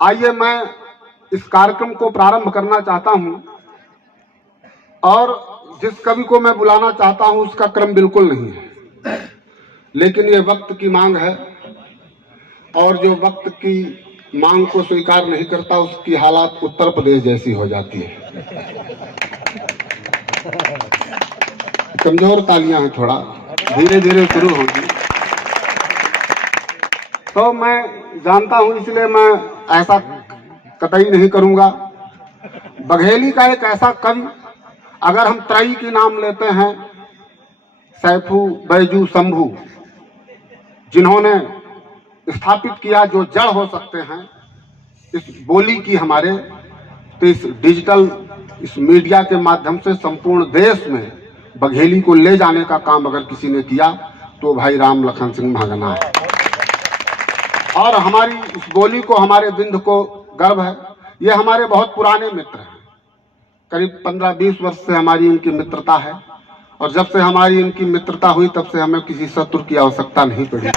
आइए मैं इस कार्यक्रम को प्रारंभ करना चाहता हूं और जिस कवि को मैं बुलाना चाहता हूं उसका क्रम बिल्कुल नहीं है, लेकिन ये वक्त की मांग है और जो वक्त की मांग को स्वीकार नहीं करता उसकी हालात उत्तर प्रदेश जैसी हो जाती है। कमजोर तालियां हैं, थोड़ा धीरे धीरे शुरू होगी। तो मैं जानता हूं इसलिए मैं ऐसा कतई नहीं करूंगा। बघेली का एक ऐसा कवि, अगर हम त्रयी की नाम लेते हैं, सैफू, बैजू, शंभू, जिन्होंने स्थापित किया जो जड़ हो सकते हैं इस बोली की हमारे, तो इस डिजिटल इस मीडिया के माध्यम से संपूर्ण देश में बघेली को ले जाने का काम अगर किसी ने किया तो भाई राम लखन सिंह महागना है। और हमारी इस बोली को, हमारे बिंद को गर्व है। ये हमारे बहुत पुराने मित्र हैं, करीब 15-20 वर्ष से हमारी इनकी मित्रता है और जब से हमारी इनकी मित्रता हुई तब से हमें किसी शत्रु की आवश्यकता नहीं पड़ी।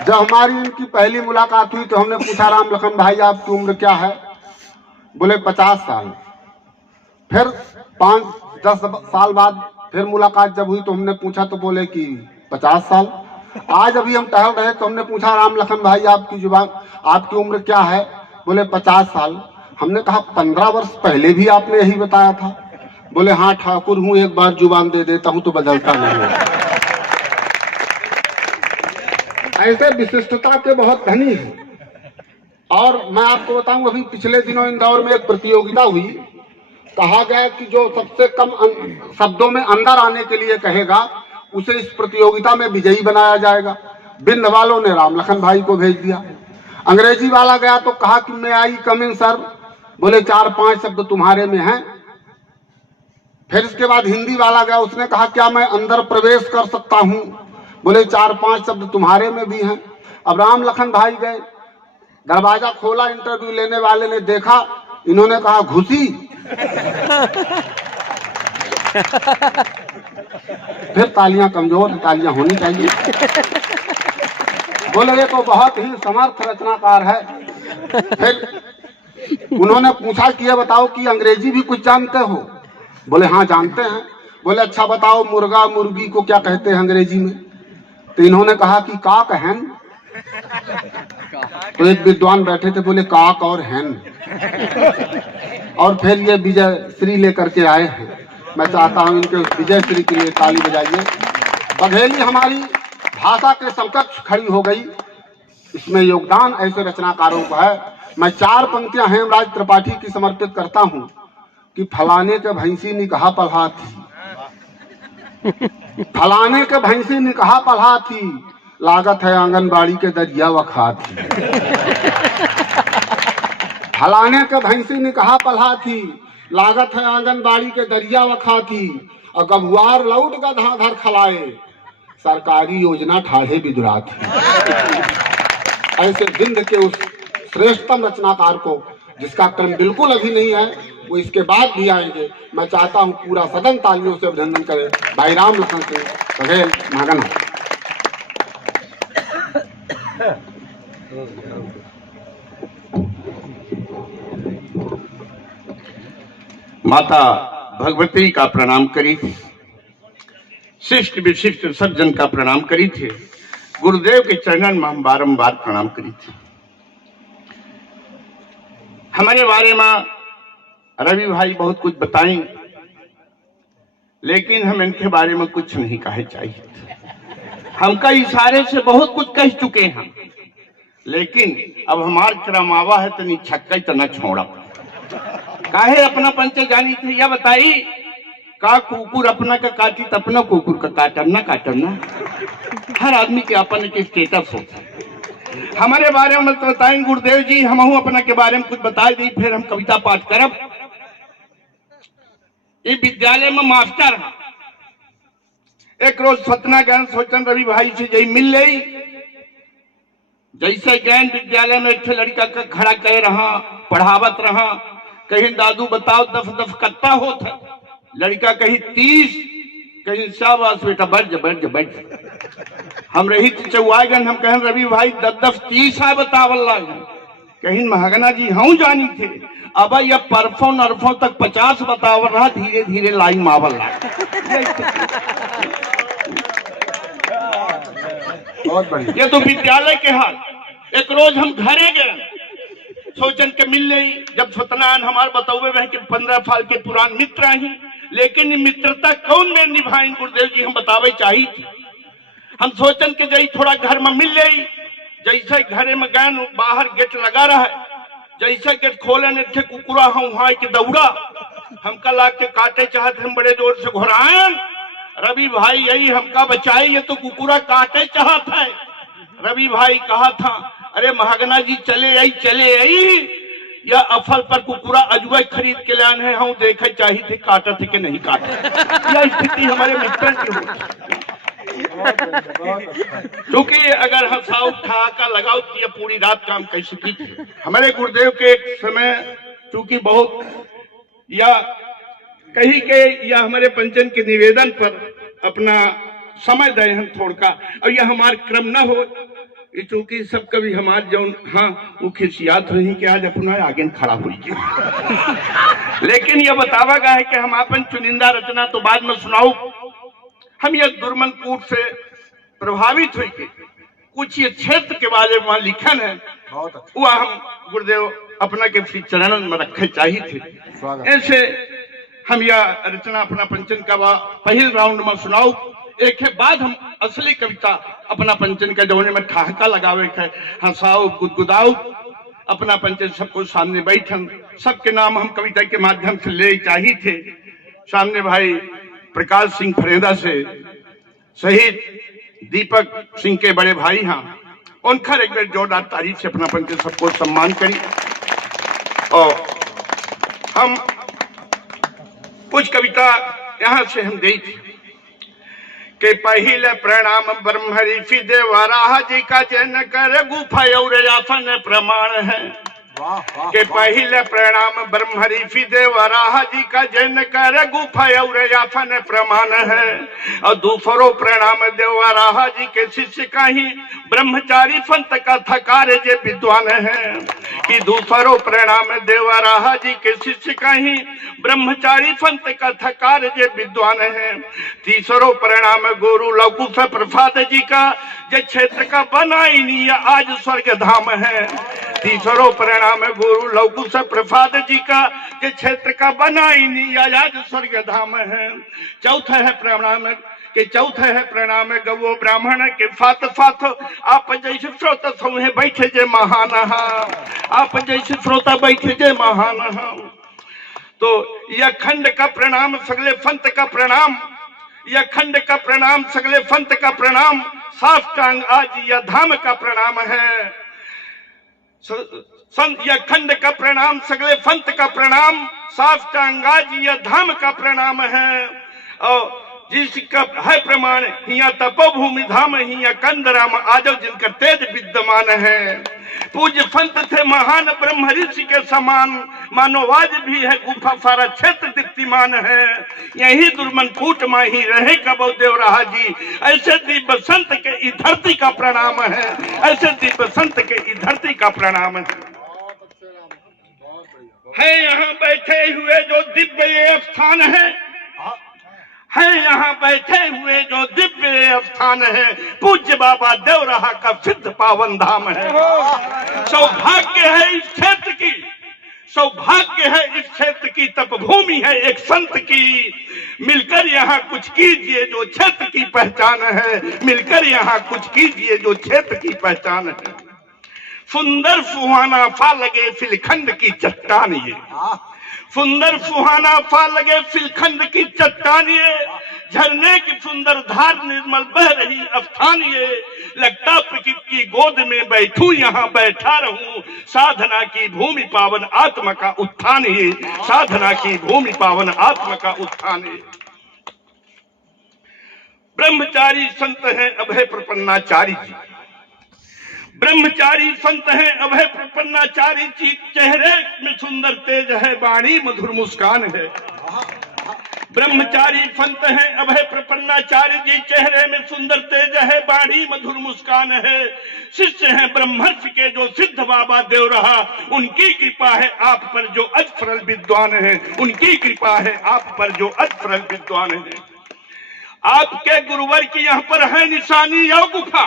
जब हमारी इनकी पहली मुलाकात हुई तो हमने पूछा, राम लखन भाई आपकी उम्र क्या है? बोले 50 साल। फिर 5-10 साल बाद फिर मुलाकात जब हुई तो हमने पूछा तो बोले कि 50 साल। आज अभी हम टहल रहे तो हमने पूछा, राम लखन भाई आपकी उम्र क्या है? बोले 50 साल। हमने कहा 15 वर्ष पहले भी आपने यही बताया था। बोले हाँ ठाकुर हूं, एक बार जुबान दे देता हूं तो बदलता नहीं है। ऐसे विशिष्टता के बहुत धनी हैं। और मैं आपको बताऊं, अभी पिछले दिनों इंदौर में एक प्रतियोगिता हुई। कहा गया कि जो सबसे कम शब्दों में अंदर आने के लिए कहेगा उसे इस प्रतियोगिता में विजयी बनाया जाएगा। बिंद वालों ने राम लखन भाई को भेज दिया। अंग्रेजी वाला गया तो कहा कि मैं आई कम इन सर। बोले 4-5 शब्द तुम्हारे में हैं। फिर इसके बाद हिंदी वाला गया, उसने कहा क्या मैं अंदर प्रवेश कर सकता हूं? बोले 4-5 शब्द तुम्हारे में भी हैं। अब राम लखन भाई गए, दरवाजा खोला, इंटरव्यू लेने वाले ने देखा, इन्होंने कहा घुसी। फिर तालियां कमजोर, तालियां होनी चाहिए। बोले ये तो बहुत ही समर्थ रचनाकार है। फिर उन्होंने पूछा कि ये बताओ कि अंग्रेजी भी कुछ जानते हो? बोले हाँ जानते हैं। बोले अच्छा बताओ मुर्गा मुर्गी को क्या कहते हैं अंग्रेजी में? तो इन्होंने कहा कि काक हैन। तो एक विद्वान बैठे थे, बोले काक और हैन। और फिर ये विजय श्री लेकर के आए हैं। मैं चाहता हूं इनके विजय श्री के लिए ताली बजाइए। बघेली हमारी भाषा के समकक्ष खड़ी हो गई। इसमें योगदान ऐसे रचनाकारों का है। मैं 4 पंक्तियां हेमराज त्रिपाठी की समर्पित करता हूं कि फलाने के भैंसी निकहा पल्हा थी, फलाने के भैंसी निकहा पल्हा थी, लागत है आंगनबाड़ी के दरिया वखा थी। फलाने के भैंसी निकहा पल्हा थी, लागत है आंगनबाड़ी के दरिया वखा थी, और गबुआर लौट गधा धर खलाए, सरकारी योजना ठाढ़े बिदुरा थी। ऐसे बिंद के उस श्रेष्ठतम रचनाकार को, जिसका क्रम बिल्कुल अभी नहीं है, वो इसके बाद भी आएंगे। मैं चाहता हूं पूरा सदन तालियों से अभिनंदन करे भाई राम लखन सिंह बघेल महागना। माता भगवती का प्रणाम करी थी, शिष्ट विशिष्ट सज्जन का प्रणाम करी थे, गुरुदेव के चरणन में हम बारंबार प्रणाम करी थी। हमारे बारे में रवि भाई बहुत कुछ बताएं, लेकिन हम इनके बारे में कुछ नहीं कहे चाहिए। हमका इशारे से बहुत कुछ कह चुके हैं, लेकिन अब हमार क्रमावा है तो नहीं छक्का तो न छोड़ा। काहे अपना पंचे जानी थी या बताई का कुकुर अपना का काटी तो अपना कुकुर का काटम ना। हर आदमी के अपन के स्टेटस होता है। हमारे बारे में बताएं गुरुदेव जी, हम अपना के बारे में कुछ बता दी, फिर हम कविता पाठ करब। ये विद्यालय में मास्टर है। एक रोज सतना ज्ञान सोचन रवि भाई से जय मिल गई। जैसे ज्ञान विद्यालय में एक लड़का का खड़ा कर रहा, पढ़ावत रहा, कहीं दादू बताओ दफ दफ कत्ता होता, लड़का कहीं 30, कहीं शाबाश बेटा बैठ। हम रही चौआगन, हम कहें रवि भाई 10-10 30 है बतावल लाग। कहीं महागना जी हूँ जानी थे। अब यह परफों नरफों तक 50 बतावर रहा, धीरे धीरे लाई मावल ला। बहुत बढ़िया। ये तो विद्यालय के हाल। एक रोज हम घरे गए, सोचन के मिल रही, जब सत्यनारायण हमारे बतौवे वह के 15 साल के पुरान मित्र ही, लेकिन मित्रता कौन में निभाई गुरुदेव जी हम बतावे चाहिए थी। हम सोचन के जई थोड़ा घर में मिल रही, जैसे घरे में गए बाहर गेट लगा रहा है, जैसे गेट खोले ने थे कुकुरा हम वहां के दौड़ा, हमका लाग के काटे चाहते, हम बड़े जोर से घुराएं, रवि भाई यही हमका बचाए, ये तो कुकुरा काटे चाहता है। रवि भाई कहा था, अरे महागना जी चले आई या अफल पर कुकुरा अजूबा खरीद के लाने हैं, हम देखे चाहिए थे काटा थे कि नहीं काटा। यह स्थिति हमारे मित्र की हो, क्योंकि अगर हम साउथ ठहाका लगाओ कि पूरी रात काम कैसे की थी। हमारे गुरुदेव के एक समय चूंकि बहुत या कहीं के या हमारे पंचन के निवेदन पर अपना समय दे हैं थोड़ का, और यह हमार क्रम न हो, चूंकि सब कभी हमार जो हाँ वो खिसियात रही कि आज अपना आगे खड़ा हुई। लेकिन यह बतावा गया है कि हम अपन चुनिंदा रचना तो बाद में सुनाऊ। हम यह दुर्मन कूट से प्रभावित हुई के कुछ ये क्षेत्र के बारे में वहां लिखन है, वह हम गुरुदेव अपना के श्री चरण में रखे चाहिए थे। ऐसे हम यह रचना अपना पंचन का पहले राउंड में सुनाऊ, एक के बाद हम असली कविता अपना पंचन के जौने में ठहाका लगावे के हंसाओ गुदगुदाओ, अपना पंचन सबको सामने बैठन, सबके नाम हम कविता के माध्यम से ले चाहिए थे। सामने भाई प्रकाश सिंह फरेदा से शहीद दीपक सिंह के बड़े भाई हैं, उनका एक बार जोरदार तारीफ से अपना पंचन सबको सम्मान करी। और हम कुछ कविता यहां से हम दी थी के पहले प्रणाम ब्रह्म ऋषि देवराह जी का जन कर गुफा और याफन प्रमाण है। के पहले प्रणाम ब्रह्म ऋषि देवराह जी का जन कर गुफा और याफन प्रमाण है। और दूसरो प्रणाम देवराह जी के शिष्य का ही ब्रह्मचारी पंथ का थकार जे विद्वान है। कि दूसरो प्रणाम देवराह जी के शिष्य का ही ब्रह्मचारी पंथ का थकार जे विद्वान है। तीसरो प्रणाम गुरु लघुस प्रसाद जी का जे क्षेत्र का बनाई नहीं आज स्वर्ग धाम है। तीसरो प्रणाम गुरु लघुस प्रसाद जी का जे क्षेत्र का बनाई नहीं आज स्वर्ग धाम है। चौथा है प्रणाम के चौथे है प्रणाम गवो ब्राह्मण के फात फात आप जैसे श्रोता समूह बैठे जे महान, आप जैसे श्रोता बैठे जे महान। तो यह खंड का प्रणाम सगले फंत का प्रणाम, यह खंड का प्रणाम सगले फंत का प्रणाम, साष्टांग आज यह धाम का प्रणाम है। यह खंड का प्रणाम सगले फंत का प्रणाम, साष्टांग आज यह धाम का प्रणाम है। और जिसका है प्रमाण हिया तपोभूमि धाम हिया कंदराम आजो जिनका तेज विद्यमान है। पूज्य संत थे महान ब्रह्म ऋषि के समान, मानववाज भी है गुफा सारा क्षेत्र दीप्तिमान है। यही दुर्मन कूट में ही रहे कबो देवराह जी, ऐसे दिव्य संत के इस धरती का प्रणाम है, ऐसे दिव्य संत के इस धरती का प्रणाम है। यहाँ बैठे हुए जो दिव्य स्थान है यहाँ बैठे हुए जो दिव्य स्थान है, पूज्य बाबा देवराह का सिद्ध पावन धाम है। सौभाग्य है इस क्षेत्र की, सौभाग्य है इस क्षेत्र की, तपभूमि है एक संत की। मिलकर यहाँ कुछ कीजिए जो क्षेत्र की पहचान है, मिलकर यहाँ कुछ कीजिए जो क्षेत्र की पहचान है। सुंदर सुहाना फा लगे फिलखंड की चट्टान ये, सुंदर सुहाना फा लगे फिलखंड की चट्टान ये, झरने की सुंदर धार निर्मल बह रही अस्थान ये। लगता प्रकृति की गोद में बैठूं यहाँ बैठा रहूं, साधना की भूमि पावन आत्मा का उत्थान ये, साधना की भूमि पावन आत्मा का उत्थान ये। ब्रह्मचारी संत हैं अभय प्रपन्नाचारी जी, ब्रह्मचारी संत हैं अभय प्रपन्नाचारी जी। चेहरे में सुंदर तेज है, वाणी मधुर मुस्कान है। ब्रह्मचारी संत है अभय प्रपन्नाचार्य जी, चेहरे में सुंदर तेज है, बाणी मधुर मुस्कान है। शिष्य हैं ब्रह्मर्षि के जो सिद्ध बाबा देव रहा, उनकी कृपा है आप पर जो अजफरल विद्वान है, उनकी कृपा है आप पर जो अजफरल विद्वान है। आपके गुरुवर की यहाँ पर है निशानी या गुफा,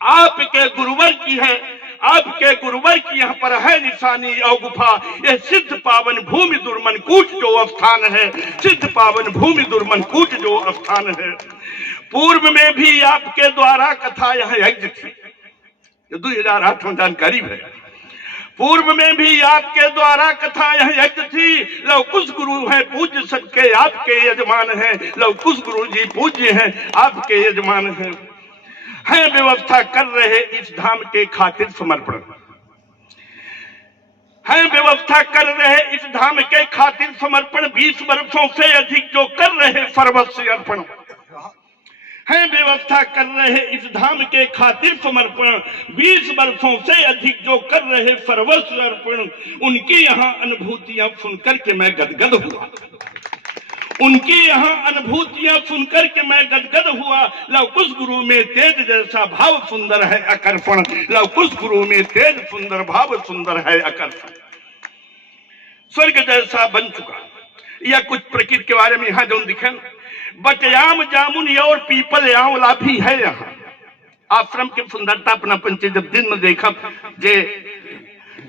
आपके गुरुवर की है, आपके गुरुवर की यहाँ पर है निशानी और गुफा। यह सिद्ध पावन भूमि दुर्मन कूट जो स्थान है, सिद्ध पावन भूमि दुर्मन कूट जो स्थान है। पूर्व में भी आपके द्वारा कथा यहाँ यज्ञ थी, 2008 में जानकारी है। पूर्व में भी आपके द्वारा कथा यह यज्ञ थी। लवकुश गुरु हैं पूज्य सबके आपके यजमान हैं, लवकुश गुरु जी पूज्य हैं आपके यजमान हैं। है व्यवस्था कर रहे इस धाम के खातिर समर्पण, है व्यवस्था कर रहे इस धाम के खातिर समर्पण। 20 वर्षों से अधिक जो कर रहे सर्वस्व अर्पण, है व्यवस्था कर रहे इस धाम के खातिर समर्पण। 20 वर्षों से अधिक जो कर रहे सर्वस्व अर्पण। उनकी यहाँ अनुभूतियां सुनकर के मैं गदगद हुआ, उनकी यहाँ अनुभूतियां सुनकर के मैं गदगद हुआ। लवकुश गुरु में तेज जैसा भाव सुंदर है आकर्षण, लवकुश गुरु में तेज सुंदर भाव सुंदर है आकर्षण। स्वर्ग जैसा बन चुका, यह कुछ प्रकृति के बारे में यहाँ जो दिखे। बटयाम जामुन और पीपल आंवला भी है यहाँ। आश्रम की सुंदरता अपना पंचे जब दिन में देखा जे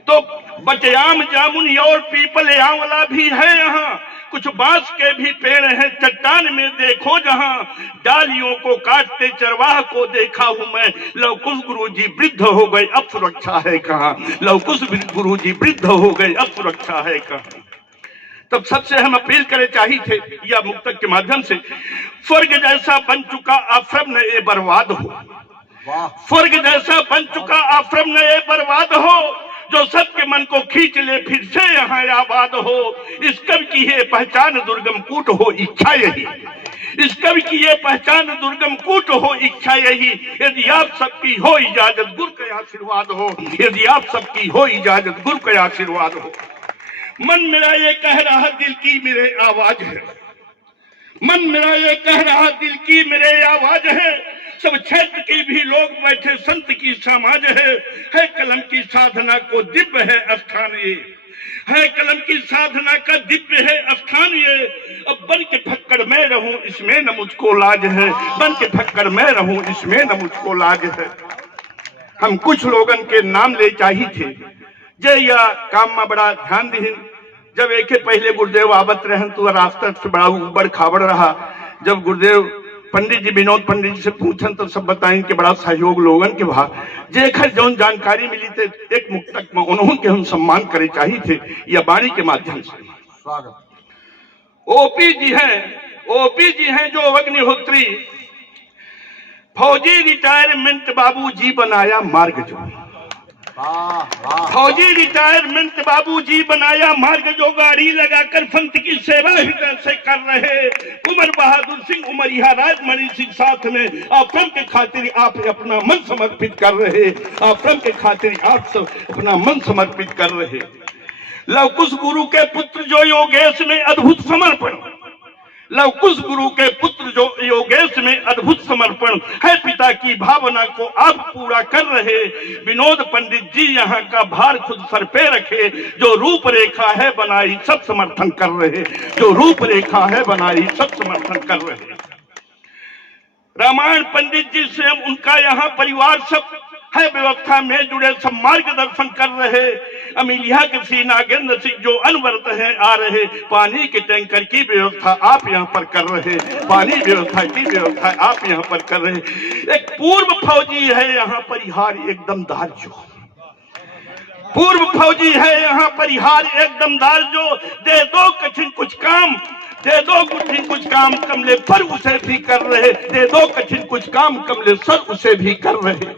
तो बटयाम जामुन और पीपल आंवला भी है यहाँ। कुछ बांस के भी पेड़ हैं चट्टान में देखो जहां, डालियों को काटते चरवाह को देखा हूं मैं। लवकुश गुरु जी वृद्ध हो गए अब सुरक्षा है कहाँ, लवकुश गुरु जी वृद्ध हो गए अब सुरक्षा है कहाँ। तब सबसे हम अपील करे चाहिए थे या मुक्तक के माध्यम से, स्वर्ग जैसा बन चुका आश्रम न ये बर्बाद हो, स्वर्ग जैसा बन चुका आश्रम न ये बर्बाद हो। जो सबके मन को खींच ले फिर से यहाँ आबाद हो। इस कवि की ये पहचान दुर्गम कूट हो इच्छा यही, इस कवि की ये पहचान दुर्गम कूट हो इच्छा यही। यदि आप सबकी हो इजाजत गुरु का आशीर्वाद हो, यदि आप सबकी हो इजाजत गुरु का आशीर्वाद हो। मन मेरा ये कह रहा दिल की मेरे आवाज है, मन मेरा ये कह रहा दिल की मेरे आवाज है। सब क्षेत्र के भी लोग बैठे संत की समाज है कलम की साधना को दिव्य है स्थान ये, है कलम की साधना का दिव्य है स्थान ये। अब बन के फक्कड़ मैं रहूं इसमें न मुझको लाज है, बन के फक्कड़ मैं रहूं इसमें न मुझको लाज है। हम कुछ लोगन के नाम ले चाहिए थे जे या काम में बड़ा ध्यान दी। जब एक पहले गुरुदेव आवत रहन तो रास्ता से बड़ा उबड़ खाबड़ रहा। जब गुरुदेव पंडित जी विनोद पंडित जी से पूछन तो सब बताएं कि बड़ा सहयोग लोगन के भा जेखर जौन जानकारी मिली थे एक मुक्तक में उन्होंने के हम सम्मान करे चाहिए थे या बाणी के माध्यम से। स्वागत। ओपी जी हैं जो अग्निहोत्री, फौजी रिटायरमेंट बाबूजी बनाया मार्ग जो, फौजी रिटायरमेंट बाबूजी बनाया मार्ग जो। गाड़ी लगाकर संत की सेवा हृदय से कर रहे उमर बहादुर सिंह उमरिया राजमणि सिंह साथ में आश्रम के खातिर आप अपना मन समर्पित कर रहे, आश्रम के खातिर आप सब अपना मन समर्पित कर रहे। लवकुश गुरु के पुत्र जो योगेश में अद्भुत समर्पण, लवकुश गुरु के पुत्र जो योगेश में अद्भुत समर्पण है। पिता की भावना को आप पूरा कर रहे। विनोद पंडित जी यहाँ का भार खुद सर पे रखे। जो रूपरेखा है बनाई सब समर्थन कर रहे, जो रूपरेखा है बनाई सब समर्थन कर रहे। रामायण पंडित जी से उनका यहाँ परिवार सब है व्यवस्था में जुड़े, सब मार्गदर्शन कर रहे। अमीलिया के श्री नागेंद्र सिंह जो अनवरत हैं आ रहे। पानी के टैंकर की व्यवस्था आप यहाँ पर कर रहे, पानी व्यवस्था की व्यवस्था आप यहाँ पर कर रहे। एक पूर्व फौजी है यहाँ परिहार एकदम दार जो, पूर्व फौजी है यहाँ परिहार एकदम दार जो। दे दो कठिन कुछ काम, दे दो कठिन कुछ काम कमले पर उसे भी कर रहे, दे दो कठिन कुछ काम कमले सर उसे भी कर रहे।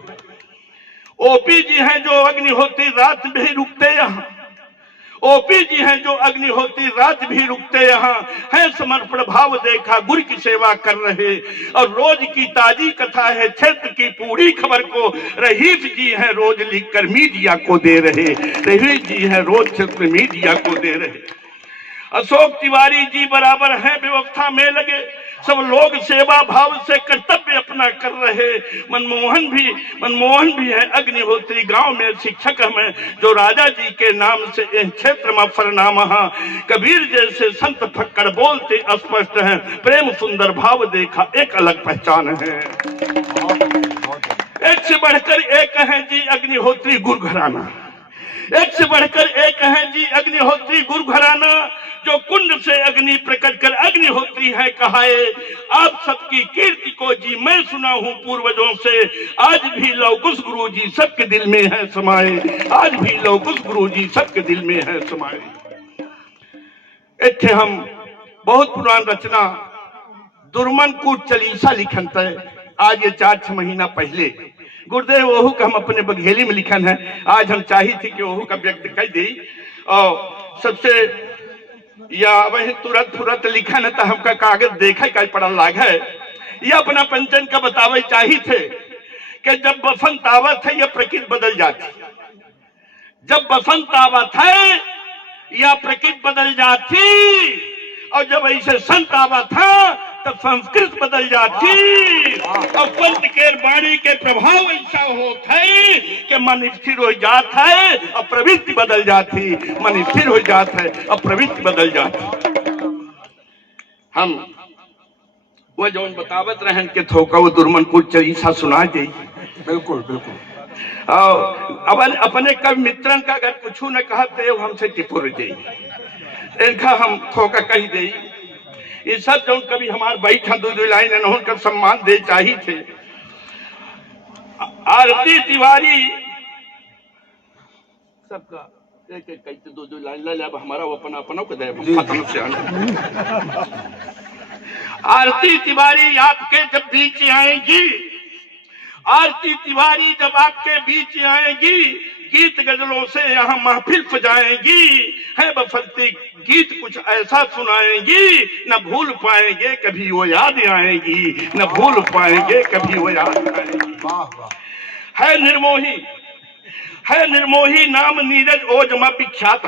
ओपी जी हैं जो अग्निहोत्री रात भी रुकते यहाँ, ओपी जी हैं जो अग्निहोत्री रात भी रुकते यहाँ है। समर्पण भाव देखा गुरु की सेवा कर रहे। और रोज की ताजी कथा है क्षेत्र की पूरी खबर को रहीफ जी हैं रोज लिखकर मीडिया को दे रहे, रहीफ जी हैं रोज क्षेत्र मीडिया को दे रहे। अशोक तिवारी जी बराबर हैं व्यवस्था में लगे, सब लोग सेवा भाव से कर्तव्य अपना कर रहे। मनमोहन भी है अग्निहोत्री गांव में शिक्षक हमें, जो राजा जी के नाम से इन क्षेत्र में फरनामा। कबीर जैसे संत फक्कर बोलते स्पष्ट हैं, प्रेम सुंदर भाव देखा एक अलग पहचान है। एक से बढ़कर एक है जी अग्निहोत्री गुरु घराना, एक से बढ़कर एक है जी अग्निहोत्री गुरु घराना, जो कुंड से अग्नि प्रकट कर अग्निहोत्री है कहाए। आप सबकी कीर्ति को जी मैं सुना हूँ पूर्वजों से, आज भी लौकुश गुरु जी सबके दिल में है समाए, आज भी लौकुश गुरु जी सबके दिल में है समाए। इत्थे हम बहुत पुरान रचना दुर्मन कूट चलीसा लिखन तय, आज ये 4-6 महीना पहले गुरुदेव ओहू का हम अपने बघेली में लिखन है। आज हम चाही थी कि ओहू का व्यक्त कर दी, और सबसे या वही तुरंत फुरत लिखन है तो हमका कागज देखे का पड़ा लाग है। या अपना पंचन का बतावे चाही थे कि जब बसंत आवत है या प्रकृति बदल जाती, जब बसंत आवत है या प्रकृति बदल जाती, और जब ऐसे संत आवत है तब संस्कृत बदल जाती। और पंत के वाणी के प्रभाव ऐसा होता है कि मन स्थिर हो जाता है और प्रवृत्ति बदल जाती, मन स्थिर हो जाता है और प्रवृत्ति बदल जाती। हम वो जो बतावत रहन के थोका वो दुर्मन को चलीसा सुना दी। बिल्कुल बिल्कुल। और अपने कवि मित्रन का अगर कुछ न कहा तो हमसे टिपुर जाई, इनका हम थोका कही दे। ये सब जो कभी हमारे बैठा दो लाइन उनका सम्मान दे चाहिए थे। आरती तिवारी सबका एक एक कहते दो लाइन ले, अब हमारा वो अपना अपनों को दे खत्म से आरती तिवारी आपके जब बीच आएगी, आरती तिवारी जब आपके बीच आएगी, गीत गजलों से यहाँ महफिल सजाएंगी, है बसंती गीत कुछ ऐसा सुनाएंगी, न भूल पाएंगे कभी वो याद आएंगी, न भूल पाएंगे कभी वो याद आएंगी। है निर्मोही, है निर्मोही नाम नीरज ओजमा विख्यात,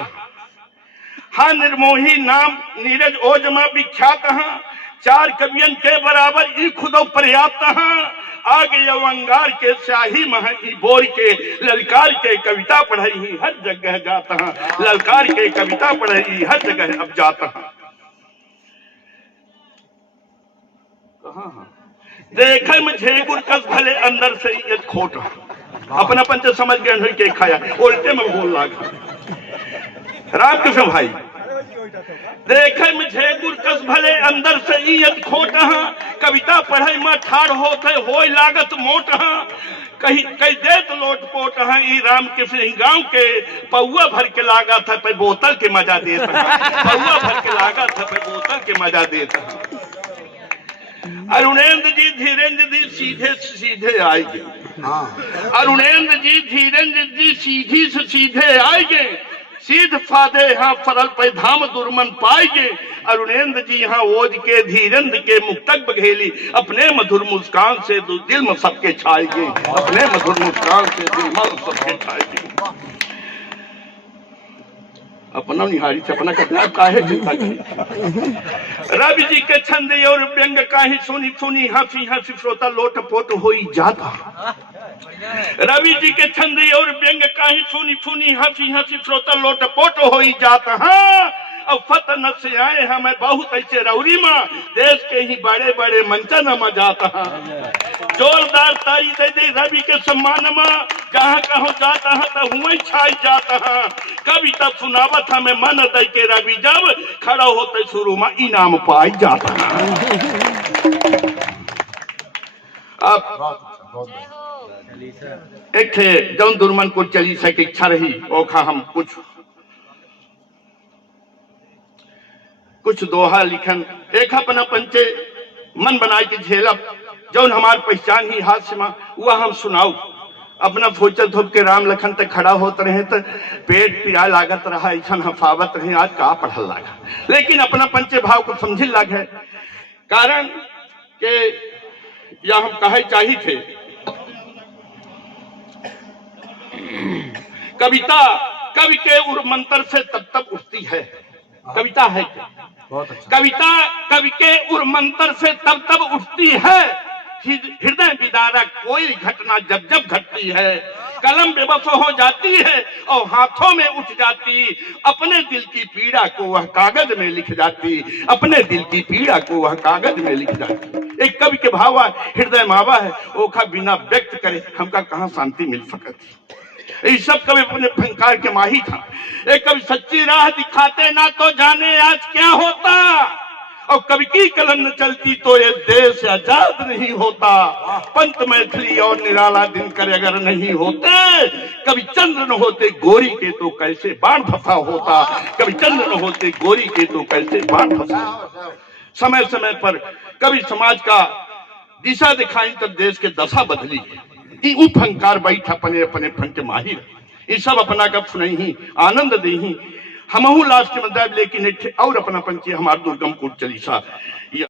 हाँ निर्मोही नाम नीरज ओजमा विख्यात, 4 कवियन के बराबर ई खुदो पर्याप्त। आगे अंगार के स्याही मह बोर के ललकार के कविता पढ़ाई हर जगह जाता, ललकार के कविता पढ़ाई हर जगह अब जाता। देखे मुझे गुरकस भले अंदर से ये खोट, अपना पंच समझ गए के खाया उल्टे में बोल लागा। रामकृष्ण भाई देखे मुझे गुरकस भले अंदर से इयत खोट, कविता पढ़े में ठाड़ होते होय लागत मोट, कहीं कई देत लोट पोट है। ई राम कृष्ण गांव के पौआ भर के लागा था पे बोतल के मजा देता, पौआ भर के लागा था पे बोतल के मजा देता। अरुणेंद्र जी धीरेन्द्र जी सीधे सीधे आएंगे, अरुणेंद्र जी धीरेन्द्र जी सीधी से सीधे आएंगे, सीध फादे यहाँ फरल पे धाम दुर्मन पाएंगे। अरुणेंद्र जी यहाँ ओज के धीरेन्द्र के मुक्तक बघेली, अपने मधुर मुस्कान से दिल में सबके छाएंगे, अपने मधुर मुस्कान से दिल में सबके छाएंगे। अपना निहारी से अपना कहना काहे चिंता की। रवि जी के छंद और व्यंग काहे सुनी सुनी हंसी हंसी श्रोता लोट पोट हो जाता। रवि जी के छंद और व्यंग काहे सुनी सुनी हंसी हंसी श्रोता लोट पोट हो जाता। हाँ अब फतन से आए हमें बहुत ऐसे रौरी माँ, देश के ही बड़े बड़े मंचन में जाता। जोरदार ताली दे दे रवि के सम्मान में, जहाँ कहो जाता है तो हुआ छाई जाता है। कविता सुनावत हमें मन दे के रवि जब खड़ा होते शुरू में इनाम पाई जाता है। अब एक जौन दुर्मन को चली सके इच्छा रही ओखा हम कुछ दोहा लिखन, एक अपना पंचे मन बनाए के झेलब, जौन हमार पहचान ही हाथ में वह हम सुनाऊ। अपना सोचत हो के राम लखन तक खड़ा होते रहे तो पेट पिया लागत रहा, ऐसा हफावत रहे आज का पढ़ल लागा, लेकिन अपना पंचे भाव को समझिल लागे। कारण के या हम कहे चाहिए थे, कविता कवि के उर मंत्र से तब तक उठती है, कविता है क्या? बहुत अच्छा। कविता कवि के उर मंत्र से तब तब उठती है, हृदय विदारक कोई घटना जब जब घटती है, कलम बेबस हो जाती है और हाथों में उठ जाती, अपने दिल की पीड़ा को वह कागज में लिख जाती, अपने दिल की पीड़ा को वह कागज में लिख जाती। एक कवि के भाव हृदय मावा है, ओखा बिना व्यक्त करे हमका कहाँ शांति मिल सकती। ये सब कवि अपने फंकार के माही था। एक कवि सच्ची राह दिखाते ना तो जाने आज क्या होता, और कवि की कलम न चलती तो ये देश आजाद नहीं होता। पंत मैथिली और निराला दिनकर अगर नहीं होते, कवि चंद्र न होते गोरी के तो कैसे बाण फंसा होता, कवि चंद्र न होते गोरी के तो कैसे बाण फंसा। समय समय पर कवि समाज का दिशा दिखाई तब देश के दशा बदली। उ फंकार बैठ अपने अपने फन के माहिर, ये सब अपना कब सुनही आनंद देही। हमहू लास्ट के मतलब लेकिन और अपना पंची हमार दुर्गम कूट चलीसा।